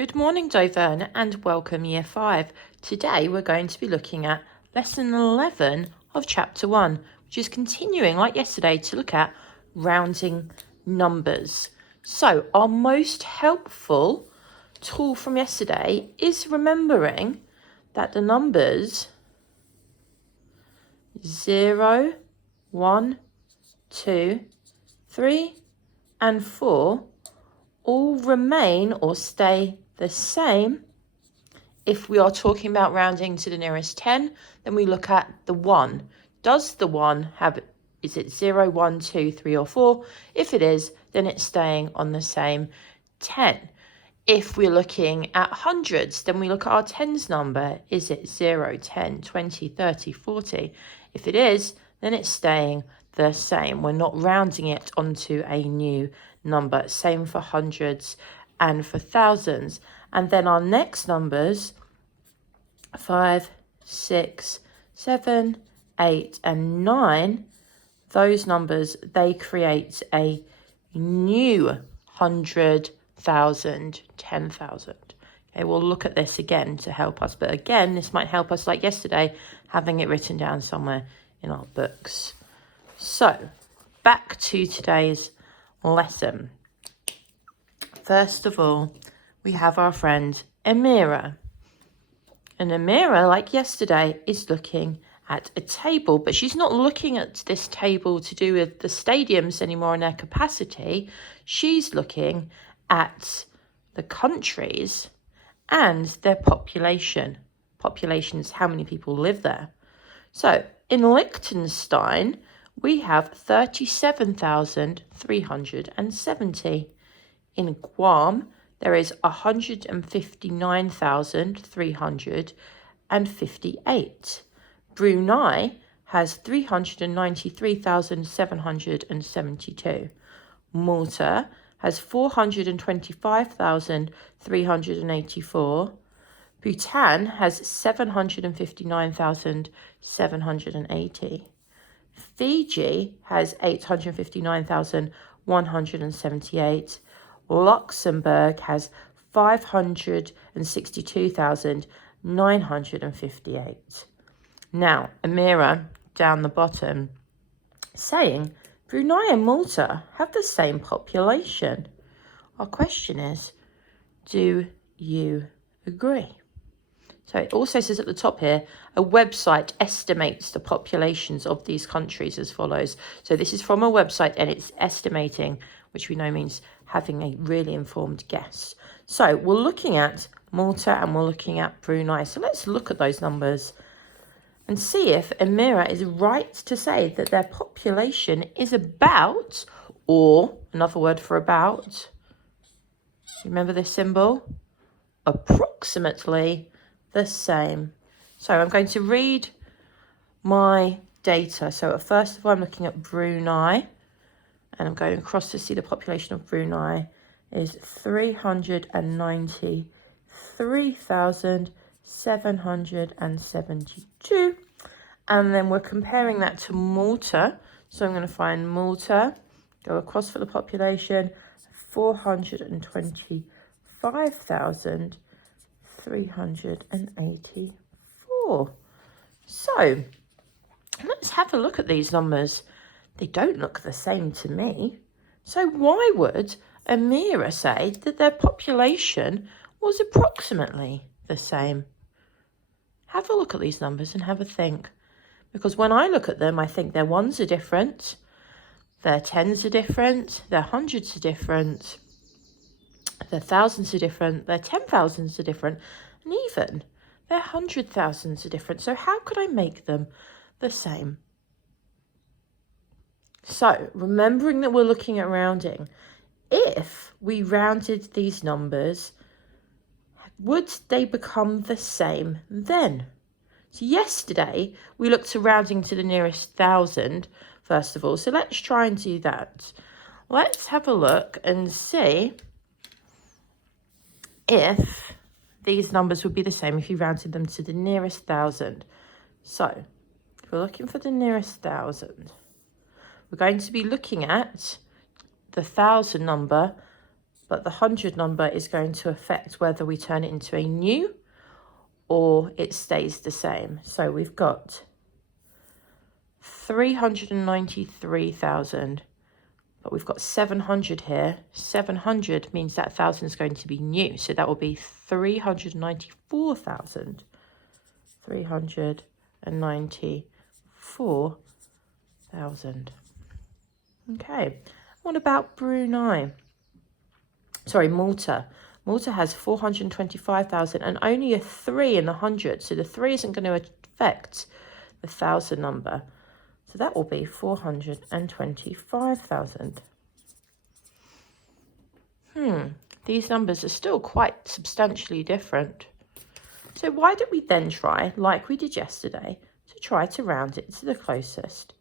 Good morning, Doverne, and welcome Year 5. Today we're going to be looking at Lesson 11 of Chapter 1, which is continuing, like yesterday, to look at rounding numbers. So our most helpful tool from yesterday is remembering that the numbers 0, 1, 2, 3, and 4 all remain or stay the same. If we are talking about rounding to the nearest 10, then we look at the 1. Does the 1 is it 0, 1, 2, 3, or 4? If it is, then it's staying on the same 10. If we're looking at hundreds, then we look at our tens number. Is it 0, 10, 20, 30, 40? If it is, then it's staying the same. We're not rounding it onto a new number. Same for hundreds and for thousands. And then our next numbers, 5, 6, 7, 8, and 9, those numbers, they create a new 100, 1,000, 10,000. Okay, we'll look at this again to help us. But again, this might help us, like yesterday, having it written down somewhere in our books. So, back to today's lesson. First of all, we have our friend Amira. And Amira, like yesterday, is looking at a table, but she's not looking at this table to do with the stadiums anymore and their capacity. She's looking at the countries and their populations, how many people live there. So in Liechtenstein, we have 37,370. In Guam, there is 159,358. Brunei has 393,772. Malta has 425,384. Bhutan has 759,780. Fiji has 859,178. Luxembourg has 562,958. Now, Amira, down the bottom, saying Brunei and Malta have the same population. Our question is, do you agree? So it also says at the top here, a website estimates the populations of these countries as follows. So this is from a website and it's estimating, which we know means having a really informed guess. So we're looking at Malta and we're looking at Brunei. So let's look at those numbers and see if Amira is right to say that their population is about, or another word for about, remember this symbol? Approximately the same. So I'm going to read my data. So first of all, I'm looking at Brunei, and I'm going across to see the population of Brunei is 393,772. And then we're comparing that to Malta. So I'm going to find Malta, go across for the population, 425,384. So let's have a look at these numbers. They don't look the same to me. So why would Amira say that their population was approximately the same? Have a look at these numbers and have a think. Because when I look at them, I think their ones are different, their tens are different, their hundreds are different, their thousands are different, their 10,000s are different, and even their 100,000s are different. So how could I make them the same? So remembering that we're looking at rounding, if we rounded these numbers, would they become the same then? So yesterday, we looked at rounding to the nearest 1,000, first of all. So let's try and do that. Let's have a look and see if these numbers would be the same if you rounded them to the nearest 1,000. So if we're looking for the nearest 1,000, we're going to be looking at the 1,000 number but the 100 number is going to affect whether we turn it into a new or it stays the same. So we've got 393,000, but we've got 700 here. 700 means that 1,000 is going to be new, so that will be 394,000. 394,000. Okay, what about Brunei? Sorry, Malta. Malta has 425,000 and only a 3 in the 100, so the 3 isn't going to affect the 1,000 number. So that will be 425,000. These numbers are still quite substantially different. So why don't we then try, like we did yesterday, to try to round it to the closest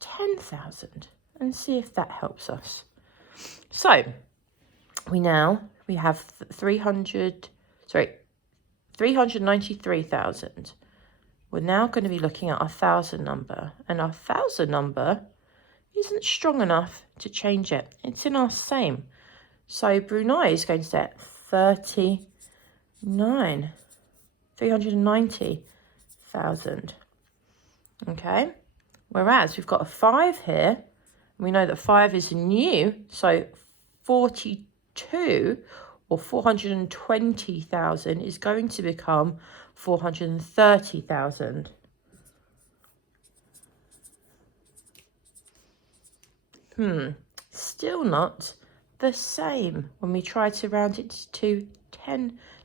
10,000 and see if that helps us. So we have 393,000. We're now going to be looking at our 1,000 number, and our 1,000 number isn't strong enough to change it. It's in our same. So Brunei is going to set 390,000. Okay, whereas we've got a 5 here. We know that 5 is new, so 42 or 420,000 is going to become 430,000. Still not the same when we try to round it to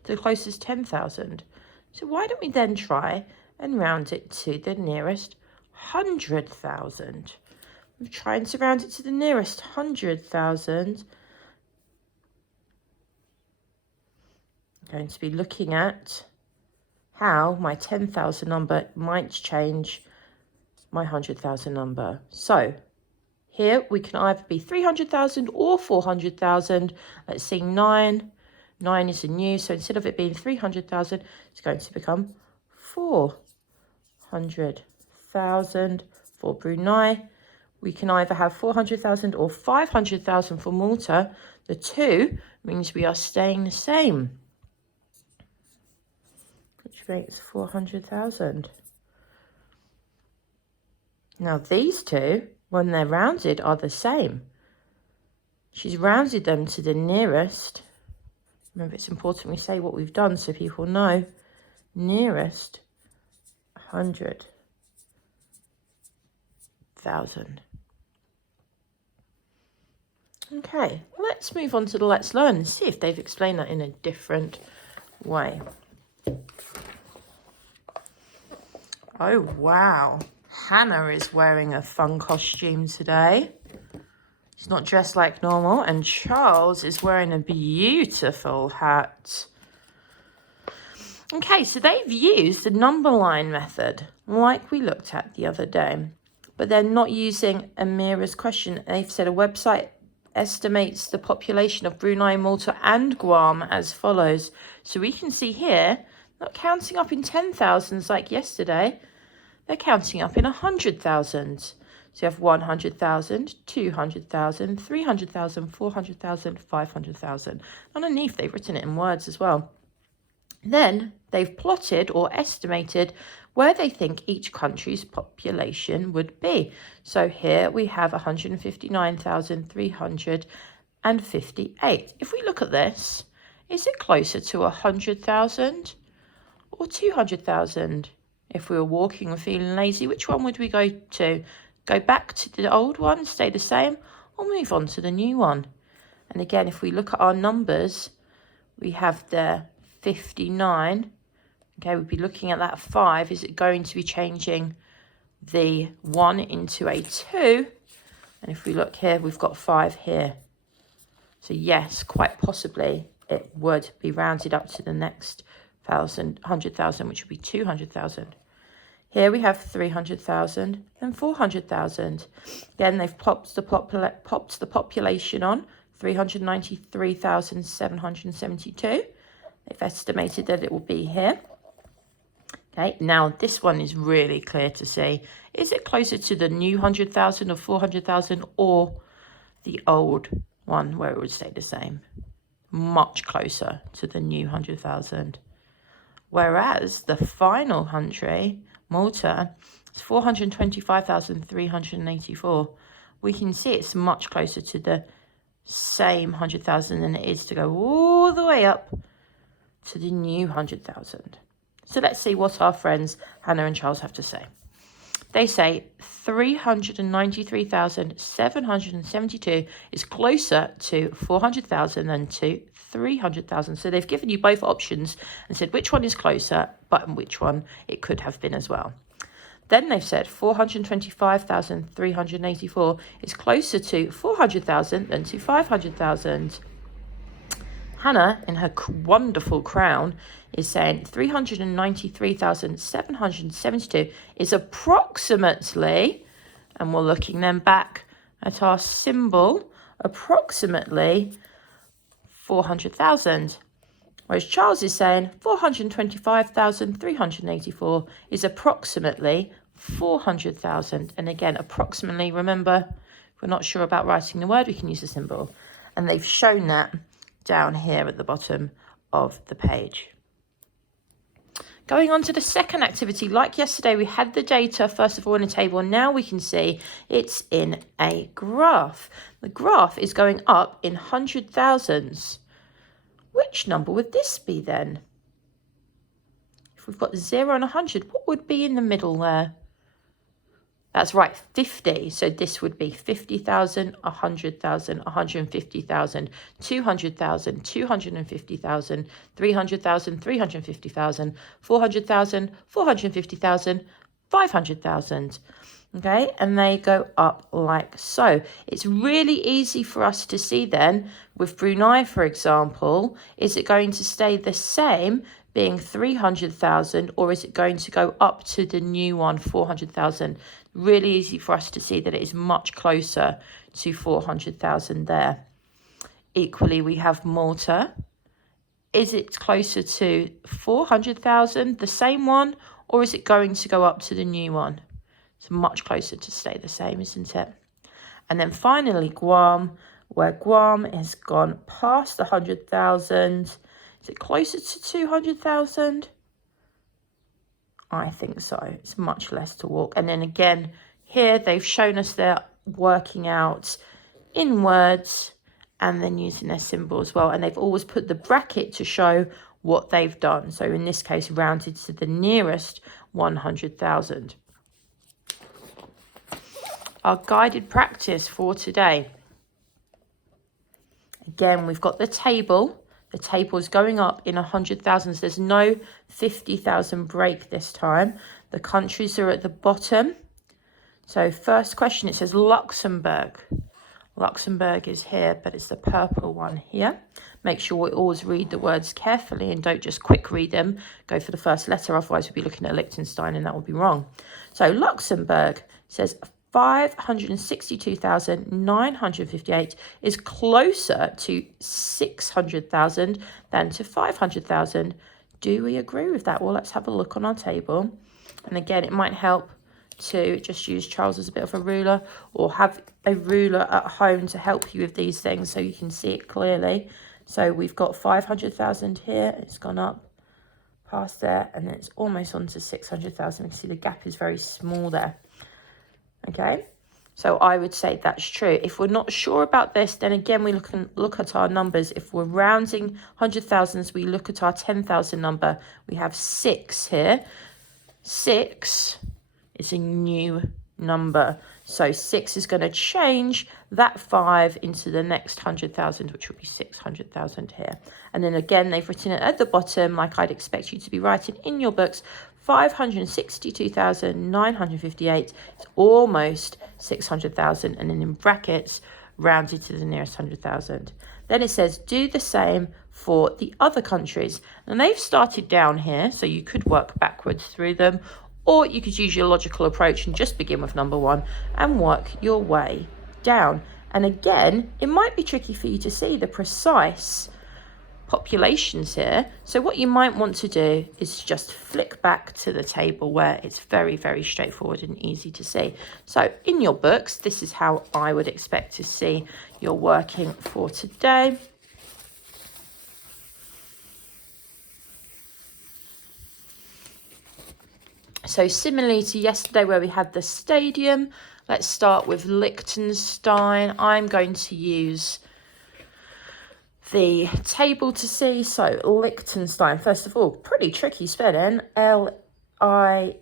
the closest 10,000. So why don't we then try and round it to the nearest 100,000? I'm trying to round it to the nearest 100,000. I'm going to be looking at how my 10,000 number might change my 100,000 number. So here we can either be 300,000 or 400,000. Let's see, 9 is a new, so instead of it being 300,000, it's going to become 400,000 for Brunei. We can either have 400,000 or 500,000 for Malta. The 2 means we are staying the same, which makes 400,000. Now these 2, when they're rounded, are the same. She's rounded them to the nearest. Remember, it's important we say what we've done so people know. Nearest 100,000. Okay, let's move on to the Let's Learn and see if they've explained that in a different way. Oh, wow. Hannah is wearing a fun costume today. She's not dressed like normal, and Charles is wearing a beautiful hat. Okay, so they've used the number line method, like we looked at the other day, but they're not using Amira's question. They've said a website estimates the population of Brunei, Malta, and Guam as follows. So we can see here, not counting up in 10,000s like yesterday, they're counting up in 100,000. So you have 100,000, 200,000, 300,000, 400,000, 500,000. Underneath, they've written it in words as well. Then they've plotted or estimated where they think each country's population would be. So here we have 159,358. If we look at this, is it closer to 100,000 or 200,000? If we were walking and feeling lazy, which one would we go to? Go back to the old one, stay the same, or move on to the new one? And again, if we look at our numbers, we have the 59. Okay, we'd be looking at that 5. Is it going to be changing the 1 into a 2? And if we look here, we've got 5 here. So yes, quite possibly it would be rounded up to the next 100,000, which would be 200,000. Here we have 300,000 and 400,000. Again, they've popped the population on, 393,772. They've estimated that it will be here. Okay, now this one is really clear to see. Is it closer to the new 100,000 or 400,000 or the old one where it would stay the same. Much closer to the new 100,000. Whereas the final country, Malta, is 425,384. We can see it's much closer to the same 100,000 than it is to go all the way up to the new 100,000. So let's see what our friends Hannah and Charles have to say. They say 393,772 is closer to 400,000 than to 300,000. So they've given you both options and said which one is closer, but which one it could have been as well. Then they've said 425,384 is closer to 400,000 than to 500,000. Hannah, in her wonderful crown, is saying 393,772 is approximately, and we're looking then back at our symbol, approximately 400,000. Whereas Charles is saying 425,384 is approximately 400,000. And again, approximately, remember, if we're not sure about writing the word, we can use the symbol. And they've shown that down here at the bottom of the page. Going on to the second activity, like yesterday, we had the data first of all in a table, and now we can see it's in a graph. The graph is going up in 100,000s. Which number would this be then? If we've got 0 and 100, what would be in the middle there? That's right, 50. So this would be 50,000, 100,000, 150,000, 200,000, 250,000, 300,000, 350,000, 400,000, 450,000, 500,000. Okay, and they go up like so. It's really easy for us to see then with Brunei, for example, is it going to stay the same being 300,000, or is it going to go up to the new one, 400,000? Really easy for us to see that it is much closer to 400,000 there. Equally, we have Malta. Is it closer to 400,000, the same one, or is it going to go up to the new one? It's much closer to stay the same, isn't it? And then finally, Guam, where Guam has gone past 100,000. Is it closer to 200,000? I think so. It's much less to walk. And then again, here they've shown us they're working out in words and then using their symbol as well. And they've always put the bracket to show what they've done. So in this case, rounded to the nearest 100,000. Our guided practice for today. Again, we've got the table. The table is going up in 100,000s. There's no 50,000 break this time. The countries are at the bottom. So first question, it says Luxembourg. Luxembourg is here, but it's the purple one here. Make sure we always read the words carefully and don't just quick read them. Go for the first letter, otherwise we'll be looking at Liechtenstein and that would be wrong. So Luxembourg says 562,958 is closer to 600,000 than to 500,000. Do we agree with that? Well, let's have a look on our table. And again, it might help to just use Charles as a bit of a ruler, or have a ruler at home to help you with these things so you can see it clearly. So we've got 500,000 here. It's gone up past there, and then it's almost on to 600,000. You can see the gap is very small there. Okay, so I would say that's true. If we're not sure about this, then again, we look at our numbers. If we're rounding 100,000s, we look at our 10,000 number. We have 6 here. 6 is a new number. So 6 is going to change that 5 into the next 100,000, which will be 600,000 here. And then again, they've written it at the bottom, like I'd expect you to be writing in your books, 562,958 is almost 600,000, and then in brackets, rounded to the nearest 100,000. Then it says, do the same for the other countries. And they've started down here, so you could work backwards through them, or you could use your logical approach and just begin with number 1 and work your way down. And again, it might be tricky for you to see the precise populations here. So what you might want to do is just flick back to the table where it's very, very straightforward and easy to see. So in your books, this is how I would expect to see your working for today. So similarly to yesterday where we had the stadium, let's start with Liechtenstein. I'm going to use the table to see. So Liechtenstein, first of all, pretty tricky spelling. Liechtenstein,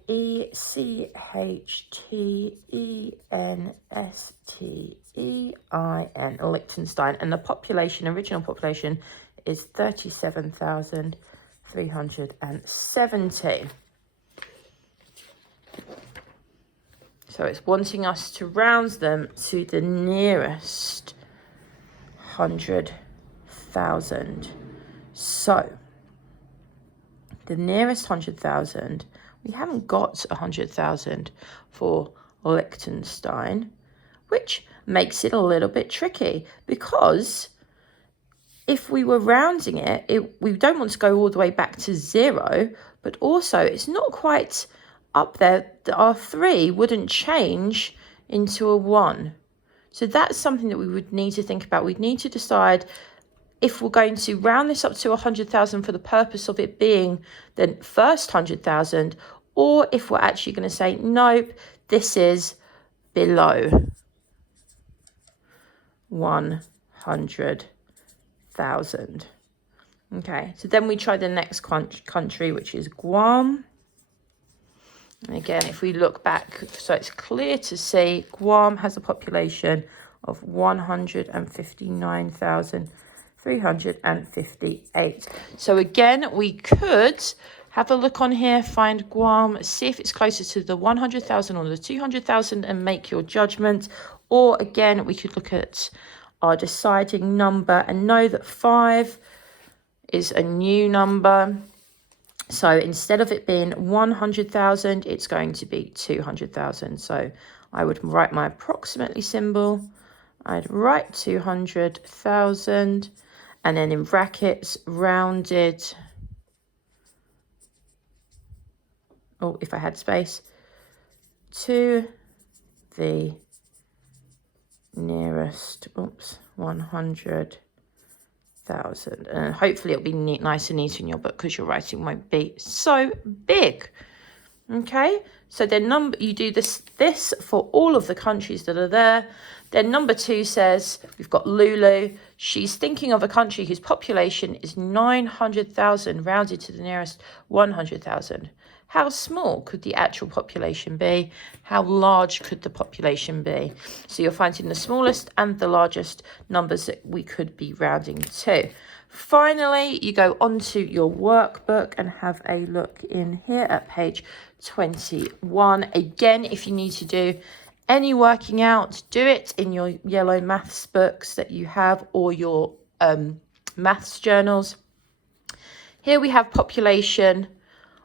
Liechtenstein. And the population, original population, is 37,370. So it's wanting us to round them to the nearest 100,000. So the nearest 100,000, we haven't got 100,000 for Liechtenstein, which makes it a little bit tricky because if we were rounding it, we don't want to go all the way back to 0, but also it's not quite up there. Our 3 wouldn't change into a 1. So that's something that we would need to think about. We'd need to decide if we're going to round this up to 100,000 for the purpose of it being the first 100,000, or if we're actually going to say, nope, this is below 100,000. Okay, so then we try the next country, which is Guam. And again, if we look back, so it's clear to see Guam has a population of 159,358. So again, we could have a look on here, find Guam, see if it's closer to the 100,000 or the 200,000 and make your judgment. Or again, we could look at our deciding number and know that 5 is a new number. So instead of it being 100,000, it's going to be 200,000. So I would write my approximately symbol. I'd write 200,000 and then in brackets rounded. Oh, if I had space, to the nearest, 100,000. And hopefully it'll be nice and neat in your book because your writing won't be so big. Okay, so then you do this for all of the countries that are there. Then number 2 says we've got Lulu. She's thinking of a country whose population is 900,000 rounded to the nearest 100,000. How small could the actual population be? How large could the population be? So you're finding the smallest and the largest numbers that we could be rounding to. Finally, you go onto your workbook and have a look in here at page 21. Again, if you need to do any working out, do it in your yellow maths books that you have or your maths journals. Here we have population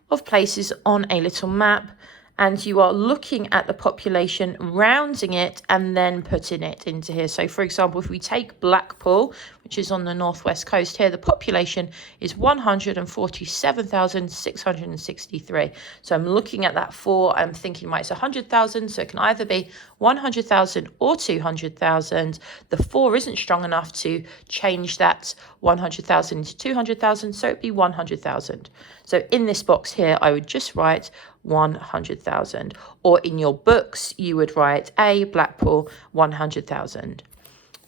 of places on a little map, and you are looking at the population, rounding it, and then putting it into here. So, for example, if we take Blackpool, which is on the northwest coast here, the population is 147,663. So I'm looking at that 4, I'm thinking, right, it's 100,000, so it can either be 100,000 or 200,000. The 4 isn't strong enough to change that 100,000 into 200,000, so it'd be 100,000. So in this box here, I would just write 100,000, or in your books you would write A, Blackpool, 100,000.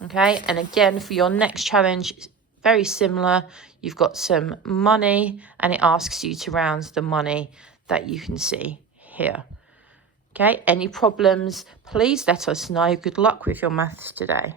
Okay, and again for your next challenge, very similar. You've got some money and it asks you to round the money that you can see here. Okay, any problems, please let us know. Good luck with your maths today.